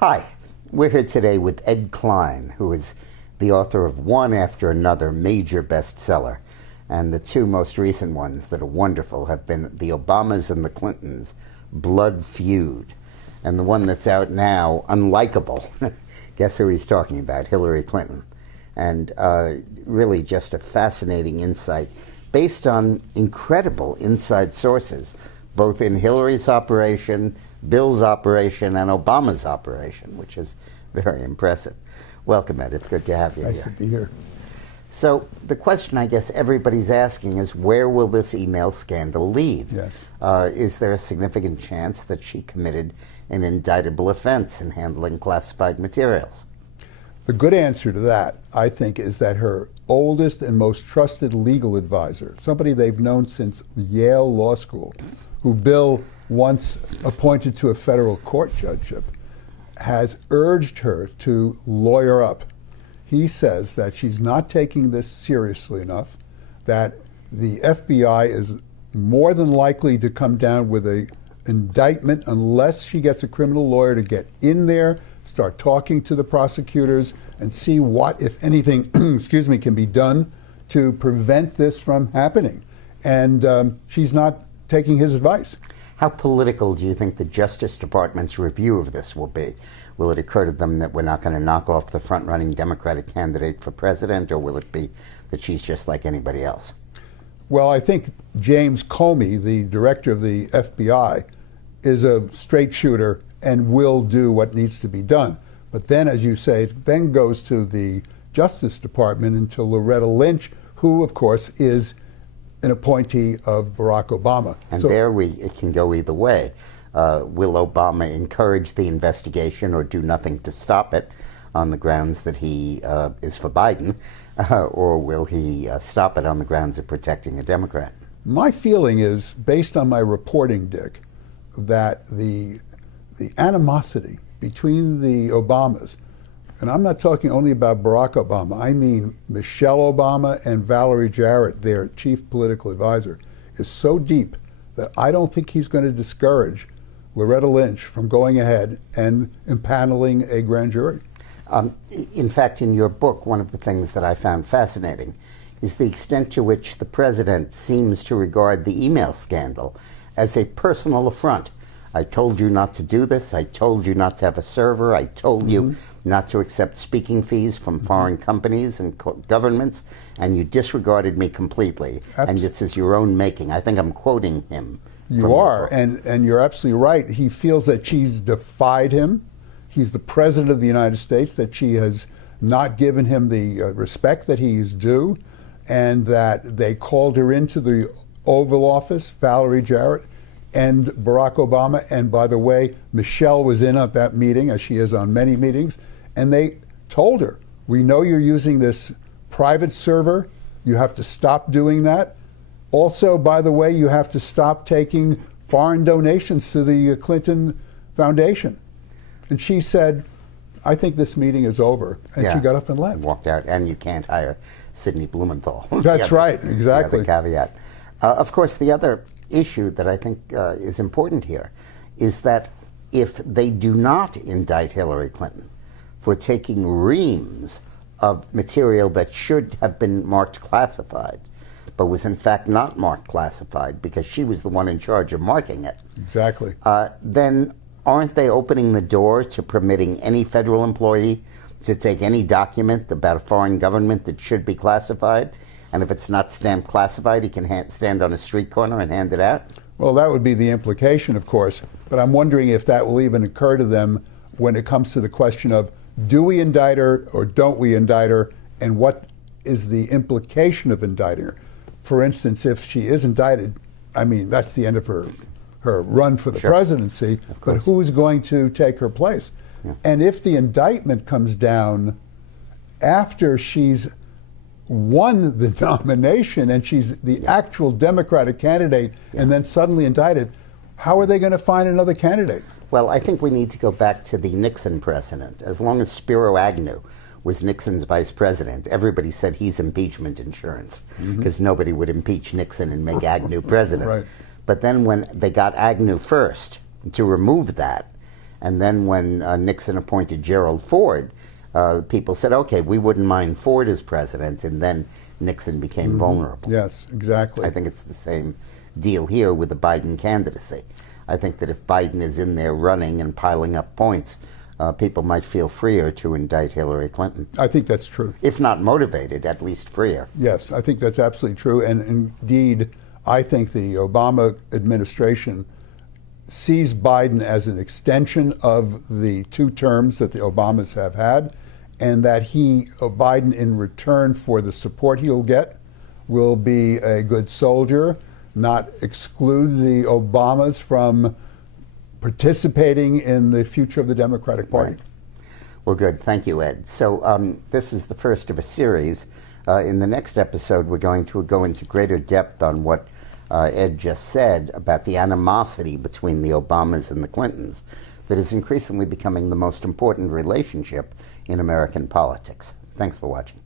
Hi, we're here today with Ed Klein, who is the author of one after another major bestseller. And the two most recent ones that are wonderful have been The Obamas and the Clintons, Blood Feud. And the one that's out now, Unlikable. Guess who he's talking about? Hillary Clinton. And really just a fascinating insight based on incredible inside sources, both in Hillary's operation, Bill's operation, and Obama's operation, which is very impressive. Welcome, Ed. It's good to have you here. Nice to be here. So the question I guess everybody's asking is, where will this email scandal lead? Yes. Is there a significant chance that she committed an indictable offense in handling classified materials? The good answer to that, I think, is that her oldest and most trusted legal advisor, somebody they've known since Yale Law School, who Bill once appointed to a federal court judgeship, has urged her to lawyer up. He says that she's not taking this seriously enough, that the FBI is more than likely to come down with an indictment unless she gets a criminal lawyer to get in there, start talking to the prosecutors, and see what, if anything, excuse me, can be done to prevent this from happening. And she's not taking his advice. How political do you think the Justice Department's review of this will be? Will it occur to them that we're not going to knock off the front-running Democratic candidate for president, or will it be that she's just like anybody else? Well, I think James Comey, the director of the FBI, is a straight shooter and will do what needs to be done. But then, as you say, it then goes to the Justice Department and to Loretta Lynch, who, of course, is an appointee of Barack Obama. And so, it can go either way. Will Obama encourage the investigation or do nothing to stop it on the grounds that he is for Biden, or will he stop it on the grounds of protecting a Democrat? My feeling is, based on my reporting, Dick, that the animosity between the Obamas, and I'm not talking only about Barack Obama, I mean Michelle Obama and Valerie Jarrett, their chief political advisor, is so deep that I don't think he's going to discourage Loretta Lynch from going ahead and impaneling a grand jury. In fact, in your book, one of the things that I found fascinating is the extent to which the president seems to regard the email scandal as a personal affront. I told you not to do this. I told you not to have a server. I told you not to accept speaking fees from foreign companies and governments, and you disregarded me completely. And this is your own making. I think I'm quoting him. You are, and you're absolutely right. He feels that she's defied him. He's the president of the United States, that she has not given him the respect that he is due, and that they called her into the Oval Office, Valerie Jarrett, and Barack Obama, and by the way, Michelle was in at that meeting, as she is on many meetings, and they told her, we know you're using this private server, you have to stop doing that. Also, by the way, you have to stop taking foreign donations to the Clinton Foundation. And she said, I think this meeting is over, and she got up and left. And walked out, and you can't hire Sidney Blumenthal. That's right, exactly. The caveat. Of course, the other issue that I think is important here is that if they do not indict Hillary Clinton for taking reams of material that should have been marked classified, but was in fact not marked classified because she was the one in charge of marking it. Exactly. Then aren't they opening the door to permitting any federal employee to take any document about a foreign government that should be classified? And if it's not stamped classified, he can stand on a street corner and hand it out? Well, that would be the implication, of course. But I'm wondering if that will even occur to them when it comes to the question of, do we indict her or don't we indict her? And what is the implication of indicting her? For instance, if she is indicted, I mean, that's the end of her run for the presidency. But who's going to take her place? Yeah. And if the indictment comes down after she's won the nomination and she's the actual Democratic candidate and then suddenly indicted, how are they going to find another candidate? Well, I think we need to go back to the Nixon precedent. As long as Spiro Agnew was Nixon's vice president, everybody said he's impeachment insurance because nobody would impeach Nixon and make Agnew president. Right. But then when they got Agnew first to remove that, And then when Nixon appointed Gerald Ford, people said, okay, we wouldn't mind Ford as president, and then Nixon became vulnerable. Yes, exactly. I think it's the same deal here with the Biden candidacy. I think that if Biden is in there running and piling up points, people might feel freer to indict Hillary Clinton. I think that's true. If not motivated, at least freer. Yes, I think that's absolutely true. And indeed, I think the Obama administration sees Biden as an extension of the 2 terms that the Obamas have had, and that Biden, in return for the support he'll get, will be a good soldier, not exclude the Obamas from participating in the future of the Democratic Party. Right. Well, good. Thank you, Ed. So this is the first of a series. In the next episode, we're going to go into greater depth on what Ed just said about the animosity between the Obamas and the Clintons that is increasingly becoming the most important relationship in American politics. Thanks for watching.